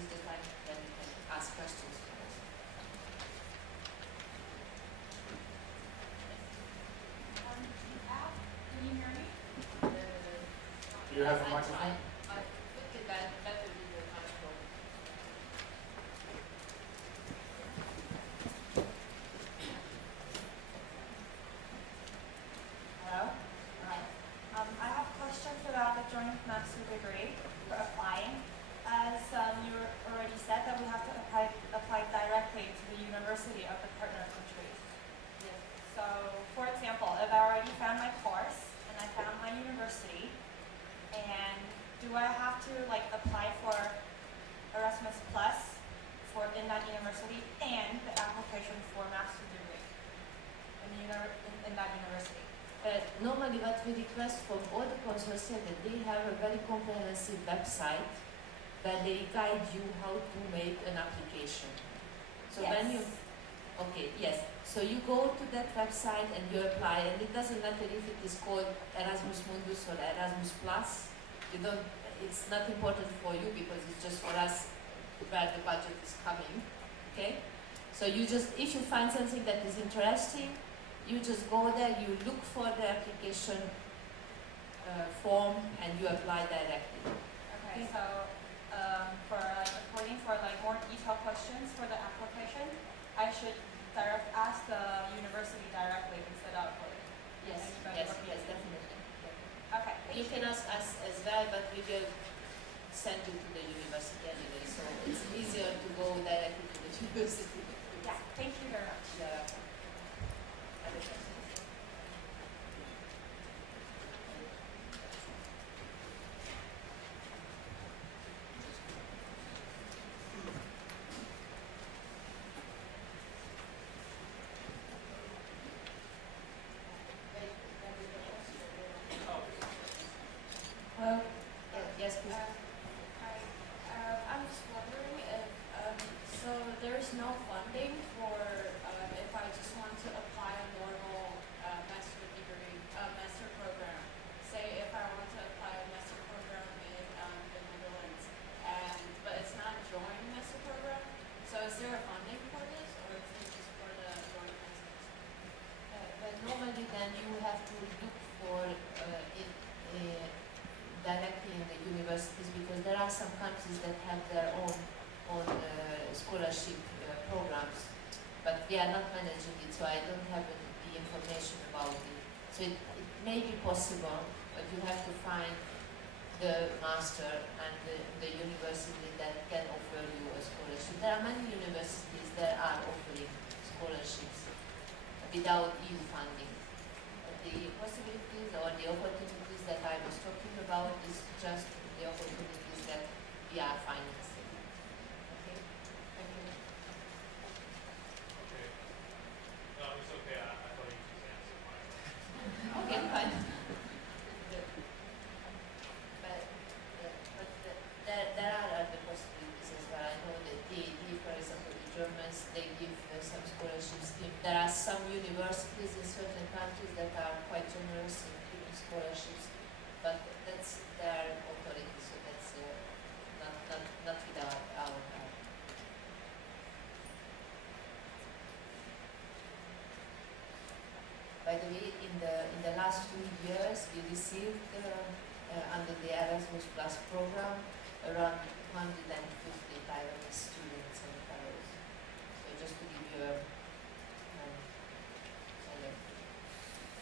is the time when you can ask questions to us. Can you hear me? Do you have a microphone? I think that will be the microphone. Hello? Alright. I have questions about the joint master degree for applying. As you already said that we have to apply directly to the university of the partner country. Yes. So, for example, if I already found my course and I found my university, and do I have to like apply for Erasmus Plus in that university and the application for master degree in that university? Normally what we request from all the consortia that they have a very comprehensive website where they guide you how to make an application. So yes. when you, okay, yes. So you go to that website and you apply, and it doesn't matter if it is called Erasmus Mundus or Erasmus Plus. You don't, it's not important for you because it's just for us where the budget is coming, okay? So you just, if you find something that is interesting, you just go there, you look for the application form and you apply directly. Okay, so according for like more detailed questions for the application, I should ask the university directly instead of Yes, anybody. yes, definitely. Okay, You can ask us as well, but we will send you to the university anyway, so it's easier to go directly to the university. Yeah, thank you very much. Yeah. Other questions? Yes, please. Hi. I'm just wondering if, so there's no funding for if I just want to apply a normal master degree, master program. Say if I want to apply a master program in the Netherlands, but it's not a joint master program. So is there a funding for this, or is it just for the joint masters? But normally then you have to look for directly in the universities, because there are some countries that have their own scholarship programs, but we are not managing it, so I don't have the information about it. So it may be possible, but you have to find the master and the university that can offer you a scholarship. There are many universities that are offering scholarships without EU funding. The possibilities or the opportunities that I was talking about is just the opportunities that we are financing. Okay? Thank you. Okay. No, it's okay. I thought you just answered mine. Okay, fine. There are other possibilities as well. I know that for example, the Germans, they give some scholarship scheme. There are some universities in certain countries that are quite generous in giving scholarships, but that's their authority, so that's not with our help. By the way, in the last 2 years, we received under the Erasmus Plus program around 150 Taiwanese students and fellows. So just to give you a kind of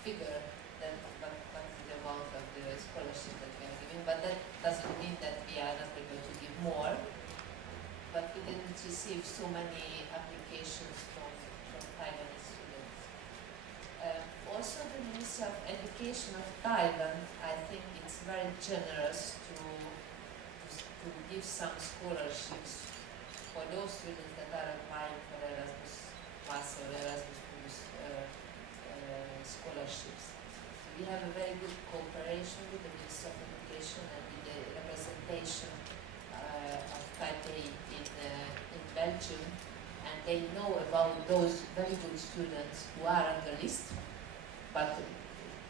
figure that what is the amount of the scholarship that we are giving, but that doesn't mean that we are not able to give more. But we didn't receive so many applications from Taiwanese students. Also, the Ministry of Education of Thailand, I think it's very generous to give some scholarships for those students that are applying for Erasmus Plus or Erasmus Mundus scholarships. So we have a very good cooperation with the Ministry of Education and with the representation of Taipei in Belgium, and they know about those very good students who are on the list, but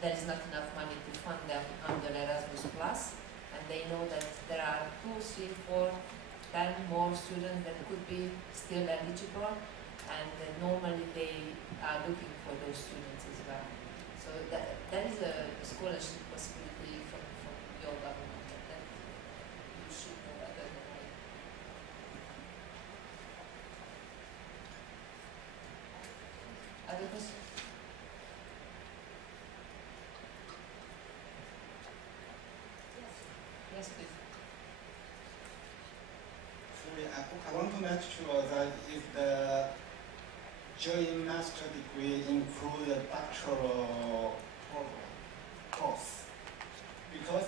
there is not enough money to fund them under Erasmus Plus. And they know that there are 2, 3, 4 10 more students that could be still eligible, and normally they are looking for those students as well. So that is a scholarship possibility from your government that you should know better than I. Other questions? Yes, please. Sorry, I want to make sure that if the joint master degree include a doctoral program course, because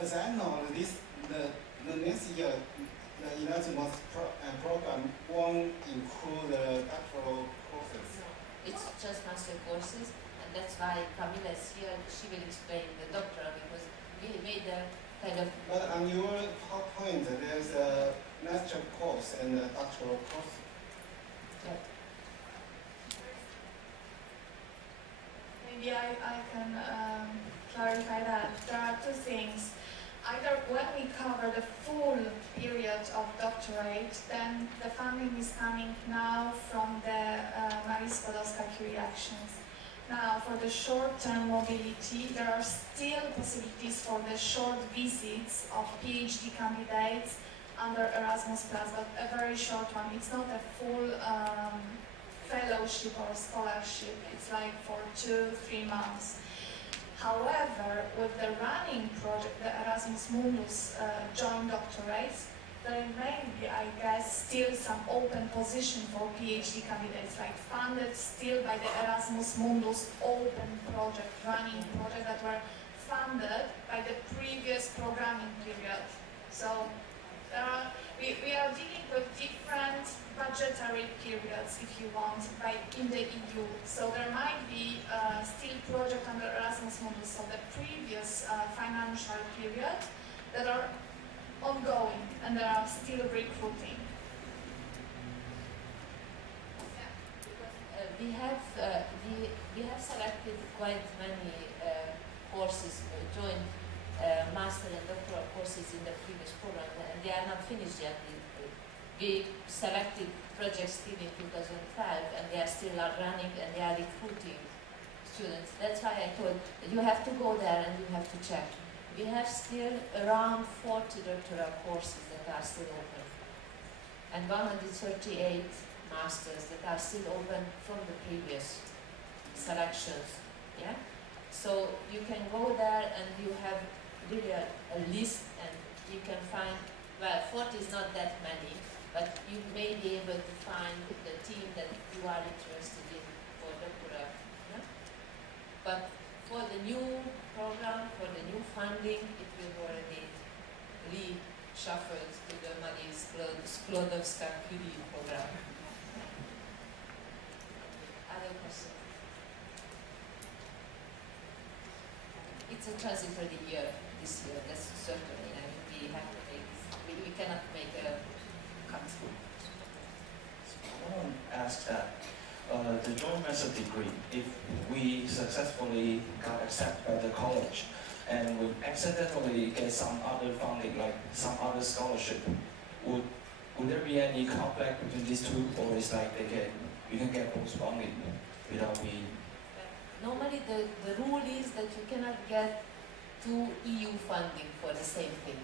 as I know, the next year the Erasmus program won't include the doctoral courses. No, it's just master courses, and that's why Camila is here. She will explain the doctoral because we made a kind of. But on your PowerPoint, there's a master course and a doctoral course. Yeah. Maybe I can clarify that. There are two things. Either when we cover the full period of doctorate, then the funding is coming now from the Marie Skłodowska-Curie actions. Now, for the short-term mobility, there are still possibilities for the short visits of PhD candidates under Erasmus+, but a very short one. It's not a full fellowship or scholarship. It's like for 2-3 months. However, with the running project, the Erasmus Mundus joint doctorates, there may be, I guess, still some open position for PhD candidates, like funded still by the Erasmus Mundus open project, running project that were funded by the previous programming period. So we are dealing with different budgetary periods, if you want, in the EU. So there might be still project under Erasmus Mundus, so the previous financial period, that are ongoing and they are still recruiting. We have selected quite many courses, joint master and doctoral courses in the previous program, and they are not finished yet. We selected projects still in 2005, and they are still running, and they are recruiting students. That's why I told you have to go there and you have to check. We have still around 40 doctoral courses that are still open, and 138 masters that are still open from the previous selections. Yeah, so you can go there and you have really a list, and you can find. Well, 40 is not that many, but you may be able to find the team that you are interested in for doctoral. Yeah? But for the new program, for the new funding, it will already reshuffled to the Marie Skłodowska-Curie program. Other questions? It's a transitory year this year, that's certainly, and we have to make, we cannot make a cut. Someone asked that the joint master degree, if we successfully got accepted by the college and we accidentally get some other funding, like some other scholarship, would there be any conflict between these two, or is like you can get both funding without being? Normally the rule is that you cannot get 2 EU funding for the same thing,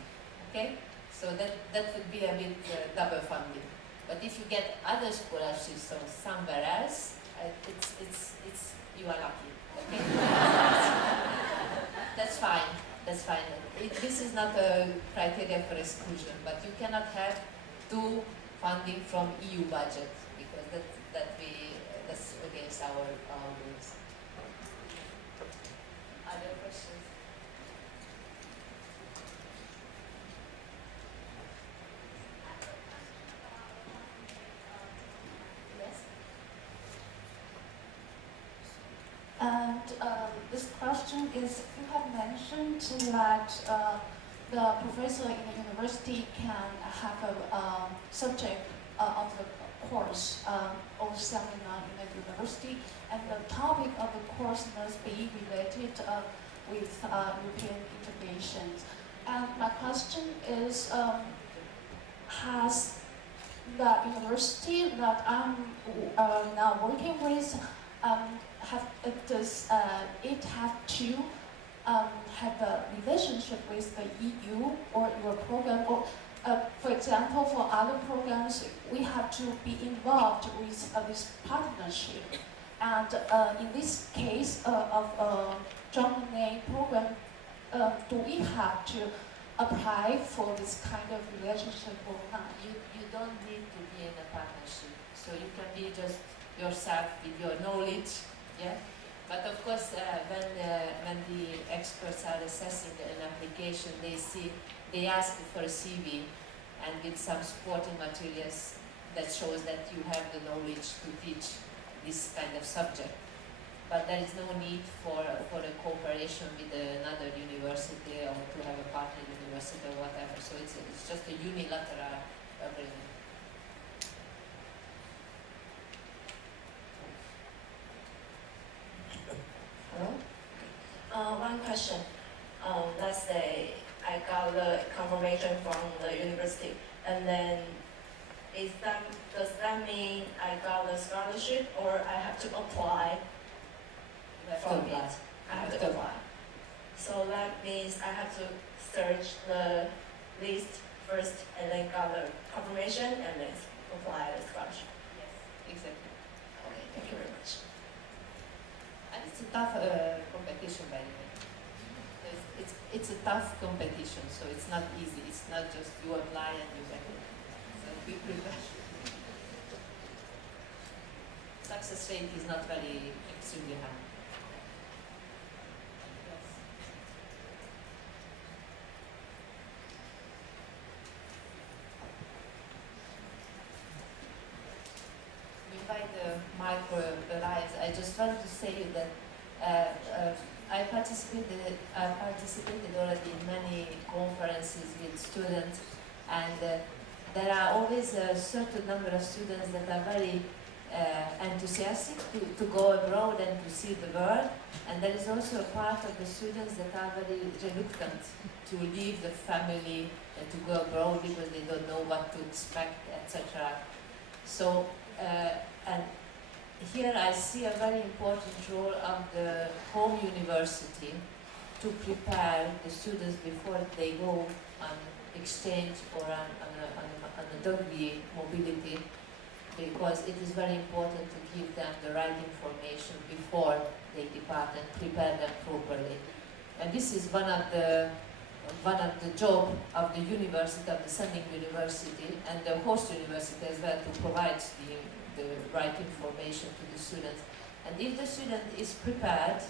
okay? So that would be a bit double funding. But if you get other scholarships from somewhere else, it's you are lucky, okay? That's fine, that's fine. This is not a criteria for exclusion, but you cannot have 2 funding from EU budget, because that's against our rules. Other questions? Yes? And this question is, you have mentioned that the professor in the university can have a subject of the course or seminar in the university, and the topic of the course must be related with European integration. And my question is, has the university that I'm now working with does it have to have a relationship with the EU or your program? Or, for example, for other programs, we have to be involved with this partnership. And in this case of a joint program, do we have to apply for this kind of relationship or not? You don't need to be in a partnership, so you can be just yourself with your knowledge, yeah. But of course, when the experts are assessing an application, they ask for a CV and with some supporting materials that shows that you have the knowledge to teach this kind of subject. But there is no need for a cooperation with another university or to have a partner university or whatever. So it's just a unilateral agreement. Hello? One question. Let's say I got the confirmation from the university, and then does that mean I got the scholarship, or I have to apply from it? I have to apply. So that means I have to search the list first, and then got the confirmation, and then apply the scholarship. Yes, exactly. Okay, thank you very much. And it's a tough competition, by the way. It's a tough competition, so it's not easy. It's not just you apply and you get it. So be prepared. Success rate is not very extremely high. Yes. By the micro arrives, I just want to say that I participated already in many conferences with students, and there are always a certain number of students that are very enthusiastic to go abroad and to see the world, and there is also a part of the students that are very reluctant to leave the family and to go abroad because they don't know what to expect, etc. So, and here I see a very important role of the home university to prepare the students before they go on exchange or on a degree mobility, because it is very important to give them the right information before they depart and prepare them properly. And this is one of the job of the university, of the sending university, and the host university as well, to provide the right information to the students. And if the student is prepared,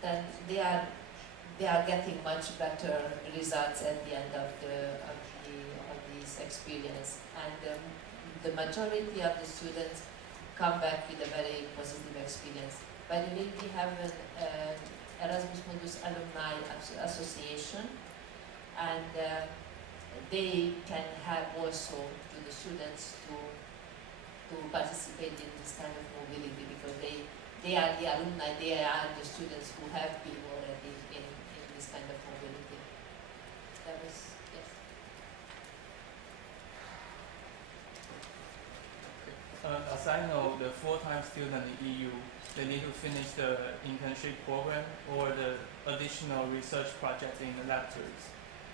then they are getting much better results at the end of this experience. And the majority of the students come back with a very positive experience. By the way, we have an Erasmus Mundus Alumni Association, and they can help also to the students to participate in this kind of mobility, because they are the alumni, they are the students who have been already in this kind of mobility. That was, yes. As I know, the full-time student in EU, they need to finish the internship program or the additional research project in the laboratories.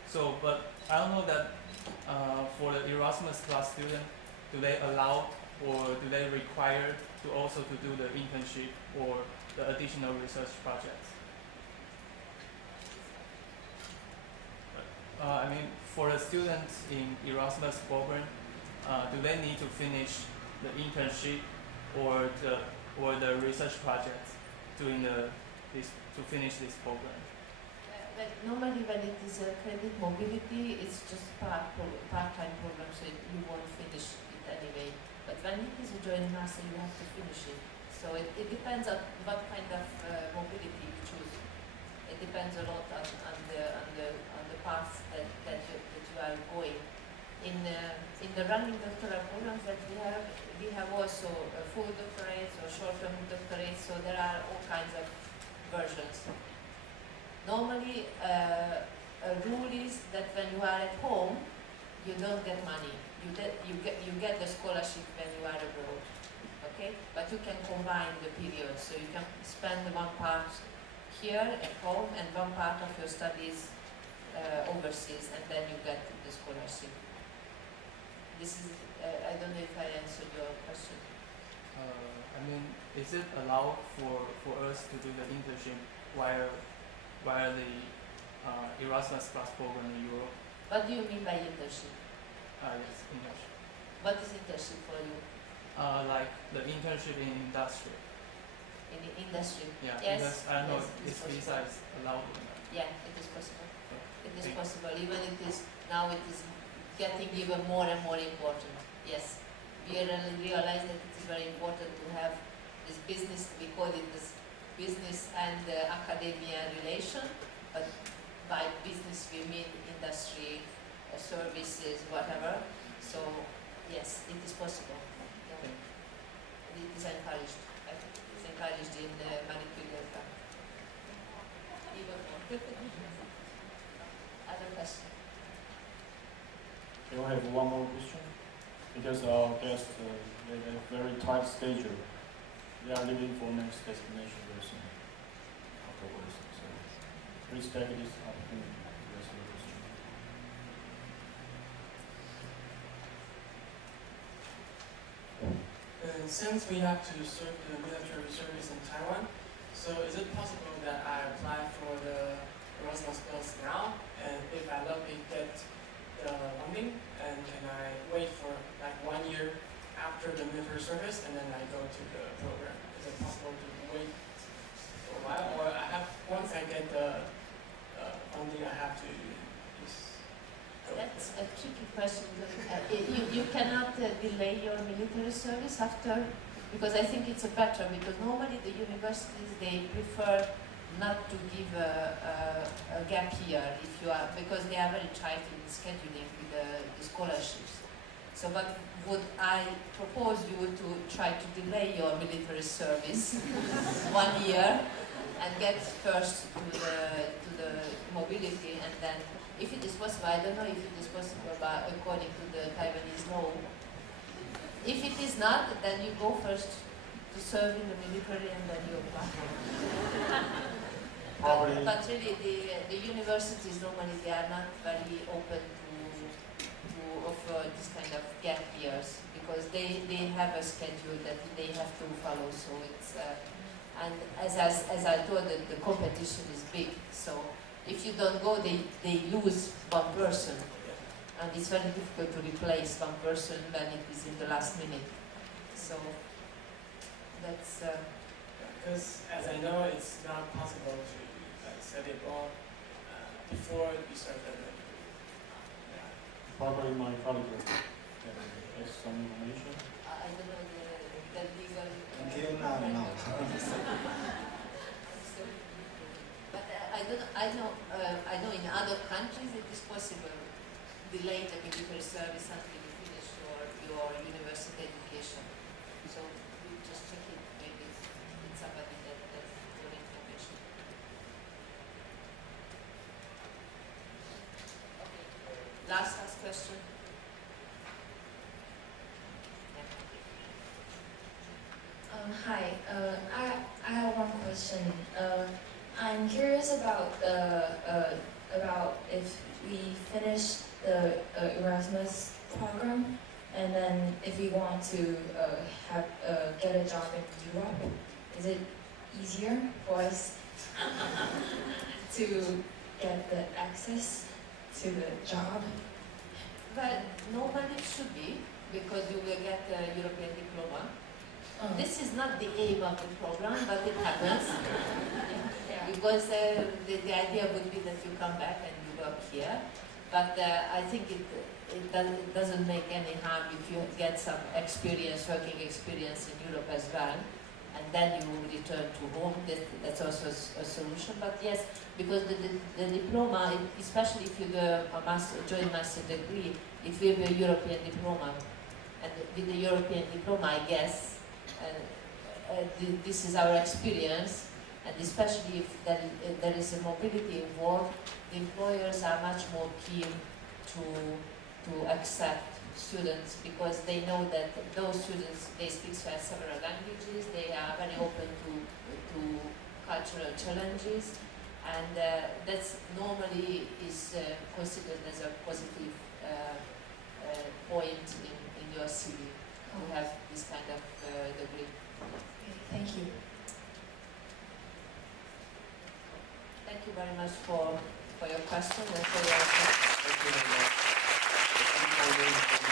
So, but I don't know that for the Erasmus Plus student, do they allow or do they require to also to do the internship or the additional research projects? I mean, for the students in Erasmus program, do they need to finish the internship or the research projects during to finish this program? But normally when it is a credit mobility, it's just part-time program, so you won't finish it anyway. But when it is a joint master, you have to finish it. So it depends on what kind of mobility you choose. It depends a lot on the path that you are going. In the running doctoral programs that we have also full doctorates or short-term doctorates. So there are all kinds of versions. Normally, a rule is that when you are at home, you don't get money. You get the scholarship when you are abroad, okay? But you can combine the periods, so you can spend one part here at home and one part of your studies overseas, and then you get the scholarship. This is, I don't know if I answered your question. I mean, is it allowed for us to do the internship while the Erasmus Plus program in Europe? What do you mean by internship? Yes, internship. What is internship for you? Like the internship in industry. In the industry? Yeah, Yes, because I don't know yes, if it's this visa is allowed or not. Yeah, it is possible. It is Thank you. possible. Even it is now, it is getting even more and more important. Yes, we realize that it is very important to have this business. We call it this business and academia relation, but by business we mean industry, services, whatever. So yes, it is possible. Yeah. It is encouraged. I think it is encouraged in many fields. Even more. Other question? Okay, I have one more question. Because our guests, they have a very tight schedule. They are leaving for next destination very soon. Afterwards. So please take this opportunity to ask your question. Since we have to serve the military service in Taiwan, so is it possible that I apply for the Erasmus Plus now, and if I luckily get the funding, and can I wait for like 1 year after the military service, and then I go to the program? Is it possible to wait for a while, or once I get the funding, I have to just go? That's a tricky question. You cannot delay your military service after, because I think it's better, because normally the universities, they prefer not to give a gap year if you are, because they are very tight in scheduling with the scholarships. So what would I propose you to try to delay your military service 1 year and get first to the mobility, and then if it is possible, I don't know if it is possible but according to the Taiwanese law. If it is not, then you go first to serve in the military and then you apply. But really, the universities normally they are not very open to offer this kind of gap years, because they have a schedule that they have to follow. So it's and as I told, the competition is big. So if you don't go, they lose one person, and it's very difficult to replace one person when it is in the last minute. So that's. Because as I know, it's not possible to study abroad before you start the military. Yeah. Probably my colleague has some information. I don't know the legal. Until now, no. But I know in other countries it is possible delay the military service until you finish your university education. So we just check it. Maybe it's somebody that has more information. Okay. Last question. Hi, I have one question. I'm curious about if we finish the Erasmus program, and then if we want to get a job in Europe, is it easier for us to get the access to the job? But normally it should be, because you will get a European diploma. This is not the aim of the program, but it happens. Because the idea would be that you come back and you work here. But I think it doesn't make any harm if you get some experience, working experience in Europe as well, and then you return to home. That's also a solution. But yes, because the diploma, especially if you do a joint master degree, it will be a European diploma. And with the European diploma, I guess, this is our experience, and especially if there is a mobility involved, the employers are much more keen to to accept students because they know that those students, they speak several languages, they are very open to cultural challenges, and that's normally is considered as a positive point in your CV. You have this kind of degree. Okay, thank you. Thank you very much for your question and for your Thank you very much.